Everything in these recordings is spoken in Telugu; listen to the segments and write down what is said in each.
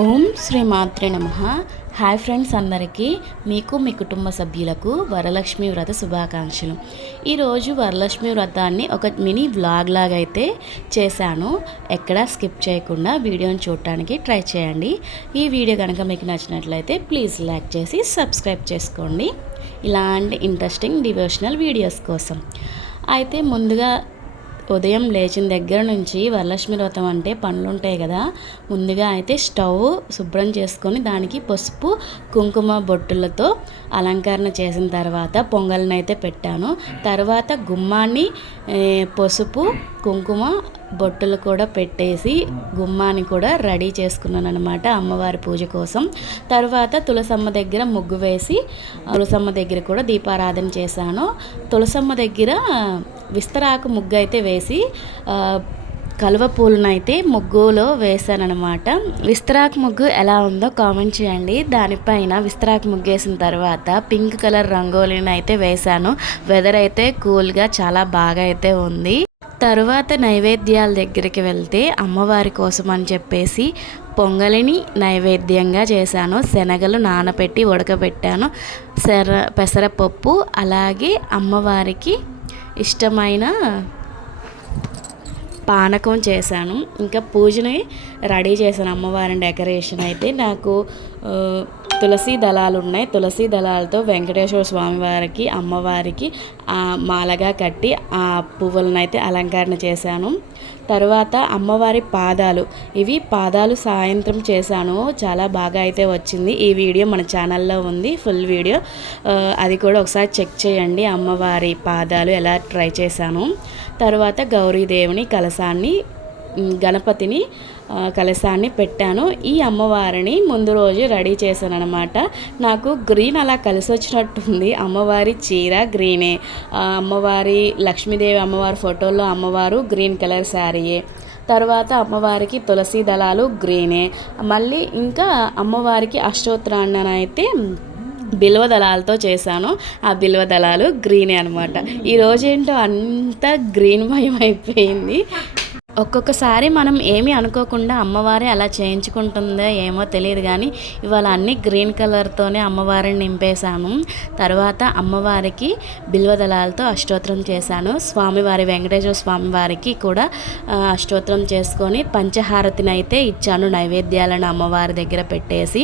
ఓం శ్రీ మాత్రే నమ. హాయ్ ఫ్రెండ్స్ అందరికీ. మీకు మీ కుటుంబ సభ్యులకు వరలక్ష్మి వ్రత శుభాకాంక్షలు. ఈరోజు వరలక్ష్మి వ్రతాన్ని ఒక మినీ వ్లాగ్ లాగా అయితే చేశాను. ఎక్కడా స్కిప్ చేయకుండా వీడియోని చూడటానికి ట్రై చేయండి. ఈ వీడియో కనుక మీకు నచ్చినట్లయితే ప్లీజ్ లైక్ చేసి సబ్స్క్రైబ్ చేసుకోండి. ఇలాంటి ఇంట్రెస్టింగ్ డివోషనల్ వీడియోస్ కోసం. అయితే ముందుగా ఉదయం లేచిన దగ్గర నుంచి వరలక్ష్మి వ్రతం అంటే పనులు ఉంటాయి కదా ముందుగా అయితే స్టవ్ శుభ్రం చేసుకొని దానికి పసుపు కుంకుమ బొట్టులతో అలంకరణ చేసిన తర్వాత పొంగల్ని అయితే పెట్టాను. తర్వాత గుమ్మాన్ని పసుపు కుంకుమ బొట్టులు కూడా పెట్టేసి గుమ్మాన్ని కూడా రెడీ చేసుకున్నాను అనమాట అమ్మవారి పూజ కోసం. తర్వాత తులసమ్మ దగ్గర ముగ్గు వేసి తులసమ్మ దగ్గర కూడా దీపారాధన చేశాను. తులసమ్మ దగ్గర విస్తరాకు ముగ్గు అయితే వేసి కలువ పూలనైతే అయితే ముగ్గులో వేసానఅనమాట విస్తరాకు ముగ్గు ఎలా ఉందో కామెంట్ చేయండి. దానిపైన విస్తరాకు ముగ్గు వేసిన తర్వాత పింక్ కలర్ రంగోలీని అయితే వేశాను. వెదర్ అయితే కూల్గా చాలా బాగా అయితే ఉంది. తరువాత నైవేద్యాల దగ్గరికి వెళ్తే అమ్మవారి కోసం అని చెప్పేసి పొంగలిని నైవేద్యంగా చేశాను. శనగలు నానబెట్టి ఉడకబెట్టాను. సెర పెసరపప్పు అలాగే అమ్మవారికి ఇష్టమైన పానకం చేశాను. ఇంకా పూజని రెడీ చేశాను అమ్మవారిని డెకరేషన్ అయితే. నాకు తులసి దళాలు ఉన్నాయి. తులసి దళాలతో వెంకటేశ్వర స్వామి వారికి అమ్మవారికి ఆ, మాలగా కట్టి ఆ పువ్వులను అయితే అలంకరణ చేశాను. తర్వాత అమ్మవారి పాదాలు. ఇవి పాదాలు సాయంత్రం చేశాను. చాలా బాగా అయితే వచ్చింది. ఈ వీడియో మన ఛానల్లో ఉంది. Full video. అది కూడా ఒకసారి చెక్ చేయండి. అమ్మవారి పాదాలు ఎలా ట్రై చేశాను. తర్వాత గౌరీదేవుని కలశాన్ని గణపతిని కలశాన్ని పెట్టాను. ఈ అమ్మవారిని ముందు రోజు రెడీ చేశాను అనమాట నాకు గ్రీన్ అలా కలిసి వచ్చినట్టుంది అమ్మవారి చీర గ్రీనే. అమ్మవారి లక్ష్మీదేవి అమ్మవారి ఫోటోలో అమ్మవారు గ్రీన్ కలర్ శారీయే. తర్వాత అమ్మవారికి తులసి దళాలు గ్రీనే. మళ్ళీ ఇంకా అమ్మవారికి అష్టోత్తరాన్ని అయితే బిల్వ దళాలతో చేశాను. ఆ బిల్వ దళాలు గ్రీనే అనమాట ఈరోజు ఏంటో అంతా గ్రీన్మయం అయిపోయింది ఒక్కొక్కసారి మనం ఏమీ అనుకోకుండా అమ్మవారి అలా చేయించుకుంటుందో ఏమో తెలియదు కానీ ఇవాళ అన్ని గ్రీన్ కలర్తోనే అమ్మవారిని నింపేశాను తర్వాత అమ్మవారికి బిల్వదళాలతో అష్టోత్తరం చేశాను. స్వామివారి వెంకటేశ్వర స్వామి వారికి కూడా అష్టోత్రం అష్టోత్తరం చేసుకొని పంచహారతిని అయితే ఇచ్చాను నైవేద్యాలను అమ్మవారి దగ్గర పెట్టేసి.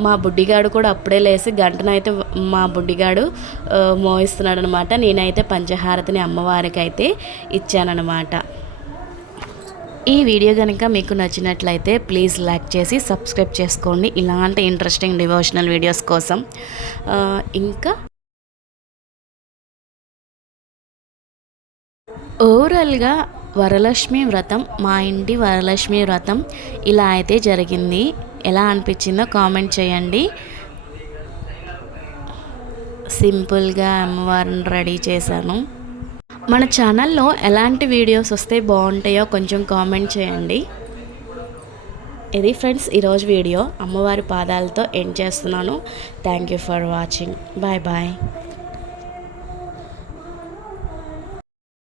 మా బుడ్డిగాడు కూడా అప్పుడే లేసి గంటనైతే మా బుడ్డిగాడు ఆ, మోయిస్తున్నాడు అనమాట నేనైతే పంచహారతిని అమ్మవారికి అయితే ఇచ్చానమాట ఈ వీడియో కనుక మీకు నచ్చినట్లయితే ప్లీజ్ లైక్ చేసి సబ్స్క్రైబ్ చేసుకోండి. ఇలాంటి ఇంట్రెస్టింగ్ డివోషనల్ వీడియోస్ కోసం ఇంకా ఓవరాల్గా వరలక్ష్మి వ్రతం మా ఇంటి వరలక్ష్మి వ్రతం ఇలా అయితే జరిగింది. ఎలా అనిపించిందో కామెంట్ చేయండి. సింపుల్గా అమ్మవారిని రెడీ చేశాను. మన ఛానల్లో ఎలాంటి వీడియోస్ వస్తే బాగుంటాయో కొంచెం కామెంట్ చేయండి. ఇది ఫ్రెండ్స్ ఈరోజు వీడియో. అమ్మవారి పాదాలతో ఎండ్ చేస్తున్నాను. Thank you for watching bye bye